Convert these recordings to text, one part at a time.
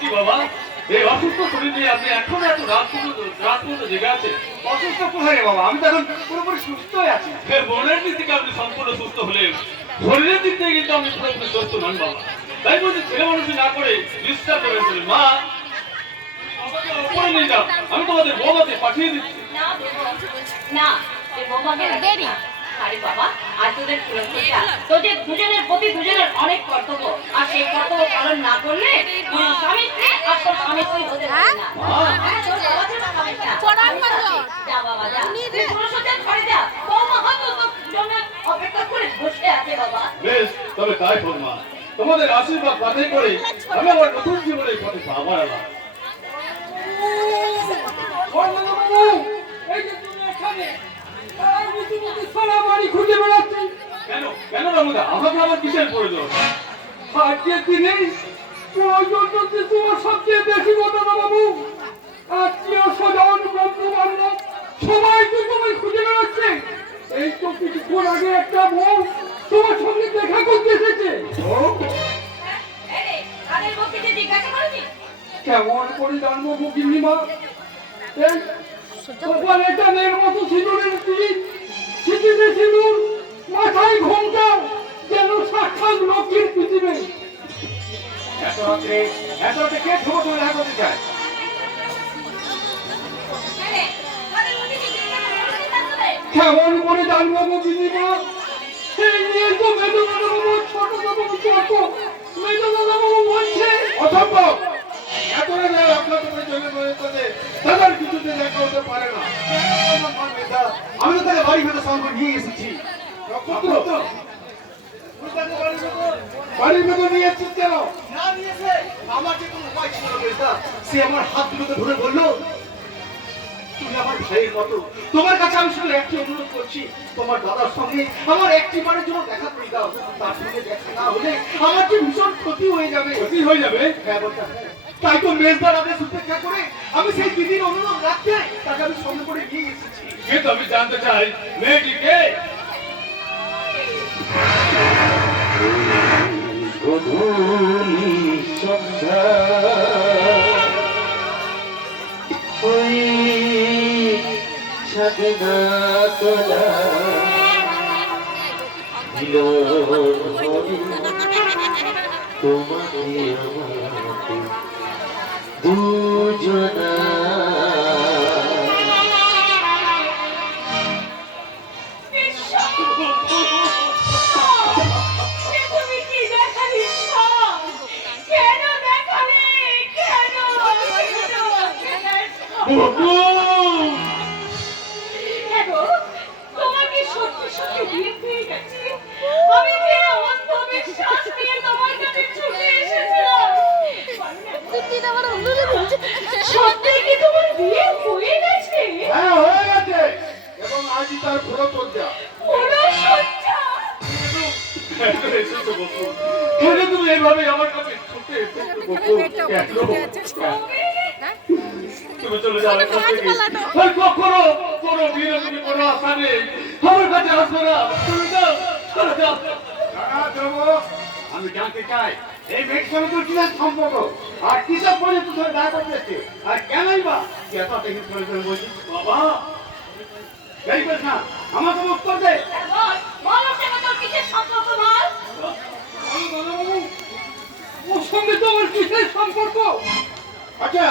কি বাবা, এই অসুস্থ শরীর নিয়ে আপনি এখন এত রাত পর্যন্ত জেগে আছেন? অসুস্থ কোথায় বাবা, আমি তো এখন পুরোপুরি সুস্থই আছি। মনের দিক থেকে আপনি সম্পূর্ণ সুস্থ হলেন, শরীরের দিক থেকে কিন্তু আপনি পুরোপুরি সুস্থ নন বাবা। তাই বলছি ছেলে মানুষ না করে বিশ্রাম করে ফেলেন। মা, আমাকে ওপরে নিয়ে যাও, আমি তোমাদের বৌমাকে পাঠিয়ে দিচ্ছি। না দেবো না, এই বৌমাকে দেরি। আরে বাবা, আর তোদের সুরক্ষা, তোদের দুজনের প্রতি দুজনের অনেক কর্তব্য, আর সেই কর্তব্য পালন না করলে কোনো স্বামীকে আসল স্বামীকেই হতে পারে না। হ্যাঁ, তোর বাবা ছিল স্বামীটা। যা বাবা যা, তুই সুরক্ষার ঘরে যা, বৌমা হয়তো তোর জন্য অপেক্ষা করে বসে আছে বাবা। বেশ, তবে তাই হোক মা, তোমাদের আশীর্বাদ বাছাই করে আমি আমার নতুন জীবনের পথে পা বাড়ালাম। এই যে তুমি এখানে আমি তোমাকে সারা বাড়ি খুঁজে বেড়াচ্ছি। কেন কেন রামুদা, আমাকে আবার কিসের প্রয়োজন? আজকের দিনে প্রয়োজন হচ্ছে তোমার সবচেয়ে বেশি কথা না বাবু। আত্মীয় স্বজন বন্ধু বান্ধব সবাই তো তোমায় খুঁজে বেড়াচ্ছে। এই তো কিছুক্ষণ আগে একটা বউ তোমার সঙ্গে দেখা করতে এসেছে। কেমন করে জানবো গিন্নিমা? তোমার একটা মেয়ের মতো সিঁদুরের পিঠ, সিঁথিতে সিঁদুর, মাথায় ঘোমটা, যেন সাক্ষাৎ লক্ষ্মীর পৃথিবী। এত রাত্রে কে ঠোঁট ধরে দেখা করতে চায়? কেমন করে জানবো গিন্নিমা? এই নিয়ে তো মেজো দাদাবাবু ছোট দাদাবাবু তর্ক। মেজো দাদাবাবু বলছে অসম্ভব, এত রাতে আপনার তোমার জন্য দাদার কিছুতে দেখা হতে পারে না। আমি তো তাকে বাড়ি ভেতর সঙ্গে নিয়ে এসেছি। বাড়ির ভেতর নিয়ে এসেছিস কেন? না নিয়েছে, আমার যে কোনো উপায় ছিল না। সে আমার হাত দুটোতে ধরে বললো, তুমি আমার ভাইয়ের মতো, তোমার কাছে আমি শুধু একটি অনুরোধ করছি, তোমার দাদার সঙ্গে আমার একটি বারের জন্য দেখা করে দাও। তার সঙ্গে দেখা না হলে আমার যে ভীষণ ক্ষতি হয়ে যাবে। ক্ষতি হয়ে যাবে? হ্যাঁ বলতে, তাই তো মেজদার আদেশ উপেক্ষা করে আমি সেই দিদির অনুরোধ রাখতে তাকে আমি সঙ্গে করে নিয়ে এসেছি। কিন্তু আমি জানতে চাই মেয়েটি কে? গধূলি সন্ধ্যা ওই ছাদে না তোলা তোমাকে আমাকে দুজনা হ্যাঁ হয়ে গেছে, এবং আজই তার পুরো চর্চা। তুমি এইভাবে আমার কাছে ছুটে তুমি চলে যাবে কখনো কোনো বিরোধী কোনো আশা নেই, আমার কাছে আসবে না। তুমি যাও, চলে যাও। আমি জানতে চাই এই মেয়ের সঙ্গে তোর কিসের সম্পর্ক, আর কিসের পরে তোর সঙ্গে দেখা করতে এসছে, আর কেনই বা এত থেকে বলছিস? বাবা, এই বলিস না, আমাকে উত্তর দে। ওর সঙ্গে তো আমার কিসের সম্পর্ক? আচ্ছা,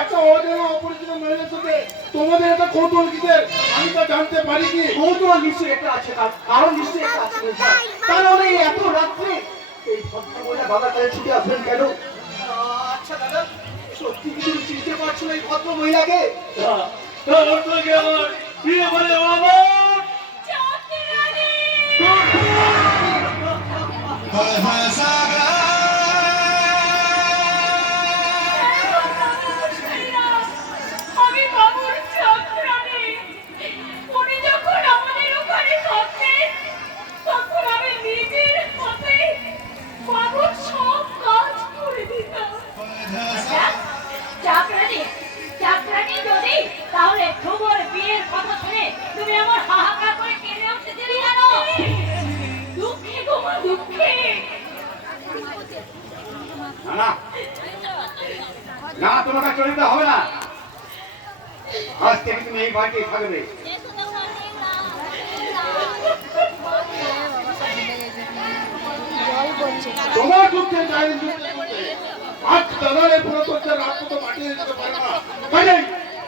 এত অজানা অপরিচিত মহিলার সাথে তোমাদের এত কৌতূহল কিসের, আমি তো জানতে পারি কি? কৌতূহল নিশ্চয়ই একটা আছে, কারণ নিশ্চয়ই একটা আছে। তাহলে এত রাত্রে এই ভদ্র মহিলা দাদার কাছে ছুটে আসবেন কেন? আচ্ছা দাদা, সত্যি কি তুমি চিনতে পারছো এই ভদ্র মহিলাকে? আমার প্রিয় বলে বাবা তাহলে তোমার বিয়ের কথা শুনে তুমি আমার হাহাকার করে কেঁদে উঠেছিলে জানো? দুঃখে তোমার দুঃখে। না না, তোমাকে চলে যেতে হবে না। আজ থেকে তুমি এই বাড়িতেই থাকবে। তোমার দুঃখে চাইলে আজ দাদারে পুরো করছে, রাত তো মাটিয়ে দিতে পারে না। কাজে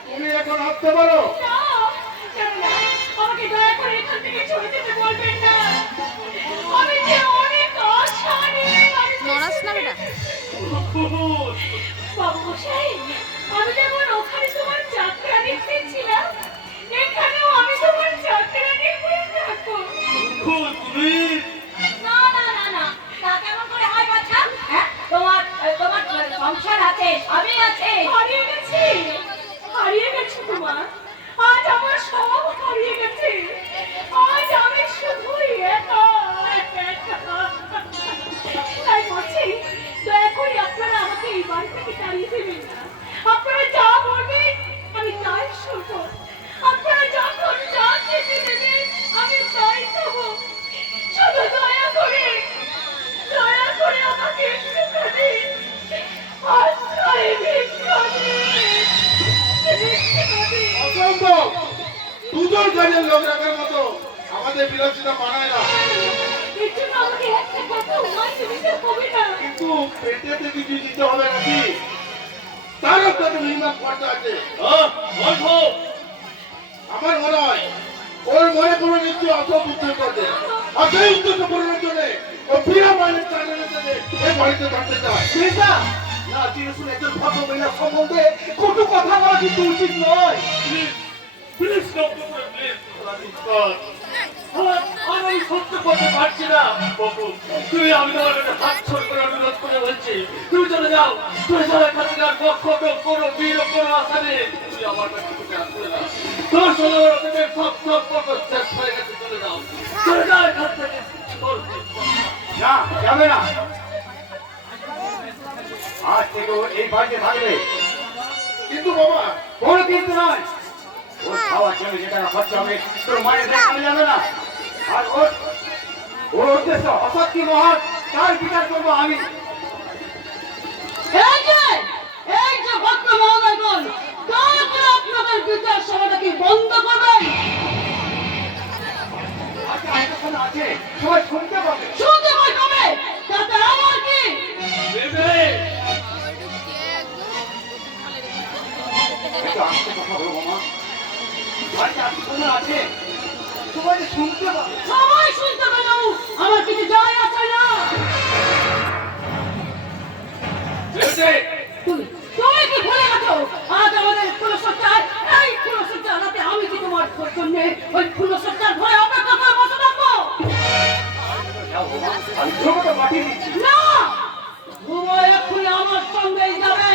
তুমি এখন আসতে পারো। আমাকে দয়া করে এখান থেকে চলে যেতে বলবেন না। আমি যে অনেক আশা নিয়ে নড়াস না বেটা। বাবু মশাই, আমি যেমন ওখানে তোমার যাত্রা দেখতে ছিলাম, এখানেও আমি তোমার যাত্রা দেখতে থাকবো। না না না না, তা কেমন করে হয় বাছা? হ্যাঁ, তোমার তোমার সংসার আছে, স্বামী আছে। হারিয়ে গেছি, হারিয়ে গেছি তোমার। আজ আমার সব হারিয়ে গেছে। আজ আমি শুধুই একা একা। তাই বলছি, দয়া করে আপনারা আমাকে এই বাড়ি থেকে তাড়িয়ে দেবেন না। আপনারা যা বলবেন আমি তাই শুনবো। আপনারা যখন যা খেতে দেবেন আমি তাই খাবো। শুধু দয়া করে আমাকে একটুখানি আশ্রয় ভিক্ষা দিন। অসম্ভব, দুজন কাজের লোক রাখার মতো আমাদের বিলাসিতা মানায় না। এর জন্য আমাকে একটা কথা উমাইতে দিতে হবে না। কিন্তু পেটেতে কিছু দিতে হবে নাকি? তারও তো একটা মিনিমাম খরচা আছে। আমার মনে হয় ওর মনে কোনো নিশ্চয় অসুবিধা করবে। আর সেই উদ্দেশ্য পূরণের জন্য ও বিনা মাইনের চাকরির সাথে এই বাড়িতে থাকতে চায়। না, চিনে শুনে একজন ভদ্র মহিলা সম্বন্ধে কটু কথা বলা কিন্তু উচিত নয়। প্লিজ আমি সহ্য করতে পারছি না। বাবু, তুমি আমি তোমার কাছে হাত ছোট করে অনুরোধ করে বলছি, তুমি চলে যাও। তুমি চলে খাতে যাও, পক্ষ কোনো বীর কোনো আশা নেই। তুমি আমার কাছে তুমি আসবে না। তোমার সঙ্গে আমার তুমি সব সম্পর্ক শেষ হয়ে গেছে। চলে যাও, চলে যাও এখান থেকে। না, যাবে না। আজ থেকে ও এই বাড়িতে থাকবে। কিন্তু বাবা, কোনো কিন্তু নয়। ওর খাওয়ার জন্য যে টাকা খরচা হবে তোর মায়ের দেখানো যাবে না। আর ওর উদ্দেশ্য অসৎ মহান, তার বিচার করবো আমি। এই যে ভক্ত মহোদয়গণ, দয়া করে আপনাদের বিচার সভাটাকে বন্ধ করবেন। আজকে আয়োজন আছে, সবাই শুনতে পাবে। শুনতে পাই কবে? তাতে আমার কি? একটু আস্তে কথা বলো মামা। বাড়িতে আয়োজন আছে, সবাই যে শুনতে পাবে। সবাই শুনতে পাই বাবু, আমার কিছু যায় আসে না। তুমি কি ভুলে গেছো? আজ আমাদের ফুলসজ্জায়, এই ফুলসজ্জা রাতে আমি কি তোমার জন্য ওই ফুলসজ্জার ঘরে অপেক্ষা করে বসে থাকবো? আমি জগতে পাঠিয়ে দিচ্ছি। না, ঘুমোয় এক্ষুনি আমার সঙ্গেই যাবে।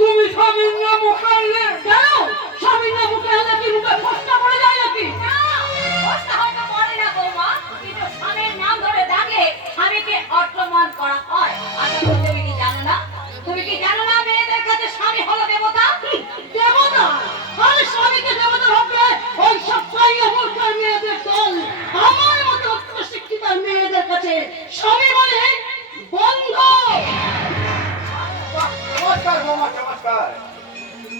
তুমি স্বামীর নাম মুখে আনলে কেন? স্বামীর নাম মুখে আনলে কি মুখে ফসকা পড়ে যায় নাকি? ফসকা হয়তো পড়ে না বৌমা, কিন্তু স্বামীর নাম ধরে ডাকে স্বামীকে অপমান করা হয়। আচ্ছা, তুমি কি জানো না? তুমি কি জানো না মেয়েদের কাছে স্বামী হলো দেবতা? দেবতা? আর স্বামীকে দেবতা ভাববে ওই সব পাইয়া মূর্খের মেয়েদের দল। আমার মতো উচ্চশিক্ষিত মেয়েদের কাছে স্বামী মানে বন্ধ। নমস্কার বৌমা, নমস্কার।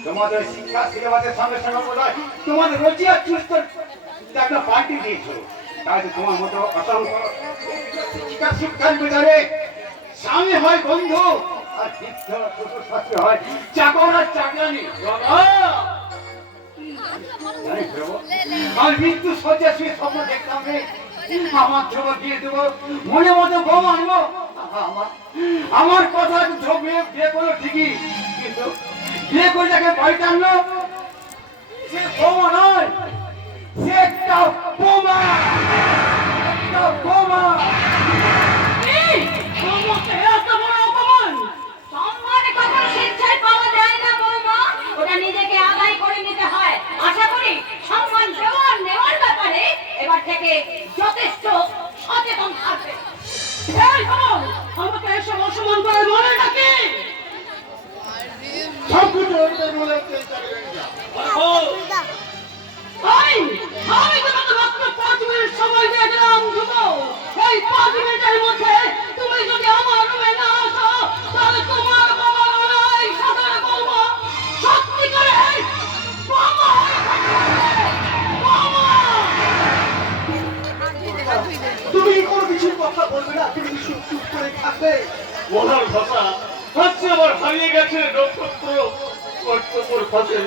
তোমাদের শিক্ষা সিলেবাসের সঙ্গে সঙ্গে বলা তোমাদের রুচি আর চুস্ত একটা পাল্টি দিয়েছো। তাই তোমার মতো অসংখ্য শিক্ষা শিক্ষার ভিতরে স্বামী হয় বন্ধু, আর বৃদ্ধ শ্বশুর শাশুড়ি হয় চাকর আর চাকরানি। জানিস প্রভু, আমি মৃত্যু শয্যা শুয়ে স্বপ্ন দেখতাম রে, আমার ধ্রুব দিয়ে দেবো, মনে মতো বউ আনবো। আমার কথা ধ্রুব বিয়ে করলো ঠিকই, কিন্তু বিয়ে করে যাকে বাড়িতে আনলো সে বৌমা নয়, সে একটা বোমা, একটা বোমা। এই, তোমাকে এত বড় অপমান! সম্মানে কখনো স্বেচ্ছায় পাওয়া যায় না বৌমা, ওটা নিজেকে আদায় করে নিতে হয়। আশা করি সম্মান দেওয়ার নেওয়ার ব্যাপারে এবার থেকে যথেষ্ট সচেতন থাকবে। এই বল, আমাকে এসব অসম্মান করে মনে নাকি? সব কিছু ওদের বলে চেষ্টা করে যা। আমি তোমাকে মাত্র 5 মিনিট সময় দিয়ে দিলাম দুটো। এই 5 মিনিটের মধ্যে তুমি যদি আমার রুমে না আসো তাহলে তুমি চুপ করে থাকবে? বলার ভাষা হচ্ছে আমার হারিয়ে গেছে নক্ষত্র কর্তব্যর ফাঁসে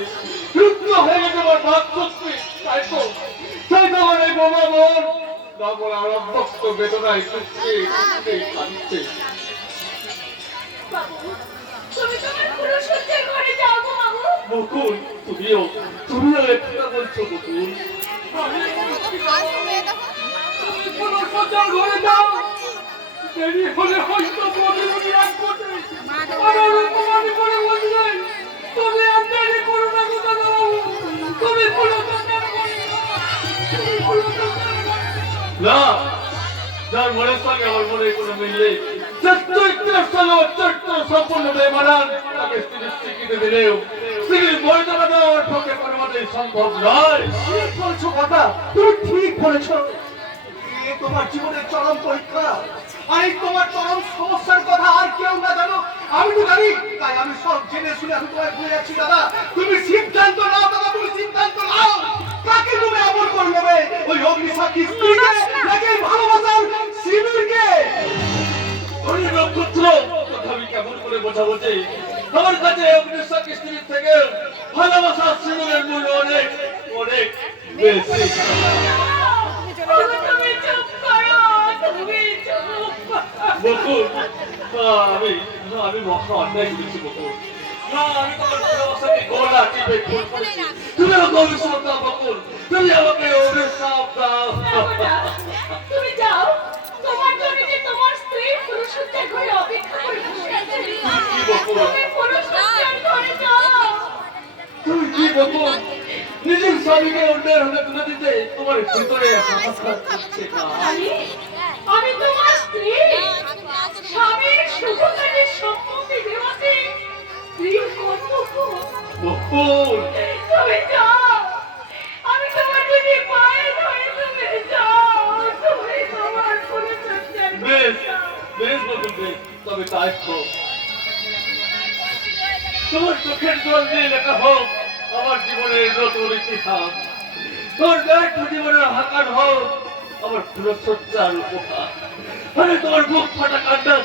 যুদ্ধ হয়ে গেছে আমার বাক শক্তি তাই তো আমার এই বাবা বোন তারপর আরব্যক্ত বেদনায় টুকছে কাঁদছে। বাবু, তুমি তোমার পুরুষত্বের ঘরে যাও গো বাবু। বকুল তুমিও একটা বলছো বকুল। কোনো সজ্জার ঘরে যাও, দেরি হলে হয়তো বদলুনি এক কোটে আমার অপমানি করে বলবে তুমি আর দেরি করো না গো দাদাবাবু, তুমি কোনো সজ্জার ঘরে যাও, তুমি কোনো সজ্জার ঘরে যাও। না, যার মনের সঙ্গে আমার মনে কোনো মিল নেই, চরিত্র সম্পূর্ণ বেমানান, তাকে স্ত্রীর স্বীকৃতি দিলেও স্ত্রীর মর্যাদা দেওয়া আমার পক্ষে কোনোমতেই সম্ভব নয়। ঠিক বলছো কথা, তুমি ঠিক বলেছো। এ তোমার জীবনের চরম পরীক্ষা, আর এই তোমার চরম সমস্যার কথা আর কেউ না জানো, আমি তো জানি। তাই আমি সব জেনে শুনে আমি তোমায় বলে যাচ্ছি দাদা, তুমি সিদ্ধান্ত নাও দাদা, তুমি সিদ্ধান্ত নাও। কাকে তুমি আপন করে নেবে, ওই অগ্নিসাক্ষী স্ত্রীকে নাকি এই ভালোবাসার সিঁদুরকে? ওই নক্ষত্র কথা আমি কেমন করে বোঝাবো যে আমার কাছে অগ্নিসাক্ষী স্ত্রীর থেকে ভালোবাসা সিঁদুরের মূল্য অনেক অনেক বেশি। তুমি চুপ করো, তুমি চুপ করো। বকুল, আমি মহা অন্যায় করেছি বকুল। না, আমি তোমার ভালোবাসাকে গলা টিপে খুন করেছি। তুমি আমাকে অভিশাপ দাও বকুল, তুমি আমাকে অভিশাপ দাও। তুমি যাও, তোমার জন্য যে তোমার স্ত্রী পুরুষত্বের ঘরে অপেক্ষা করে বসে আছে। কি বকুল? তুমি পুরুষত্বের ঘরে যাও। তুমি কি বকুল? নিজের স্বামীকে অন্যের হাতে তুলে দিতে তোমার ভিতরে হাহাকার করছে না? আমি তোমার স্ত্রী, স্বামীর শুভ কাজে সম্মতি দেওয়াতে স্ত্রীর কর্তব্য। বকুল, তুমি যাও, আমি তোমার দিদি পায়ে ধরে, তুমি যাও, তুমি তোমার পুরুষত্বের ঘরে বেশ যাও। বেশ বকুল, বেশ, তবে তাই হোক। তোমার চোখের জল দিয়ে লেখা হোক আমার জীবনের নতুন ইতিহাস। তোর ব্যর্থ জীবনের হাকার হোক আমার পুরসজ্জার উপহার। আরে তোমার বুক ফাটা কান্না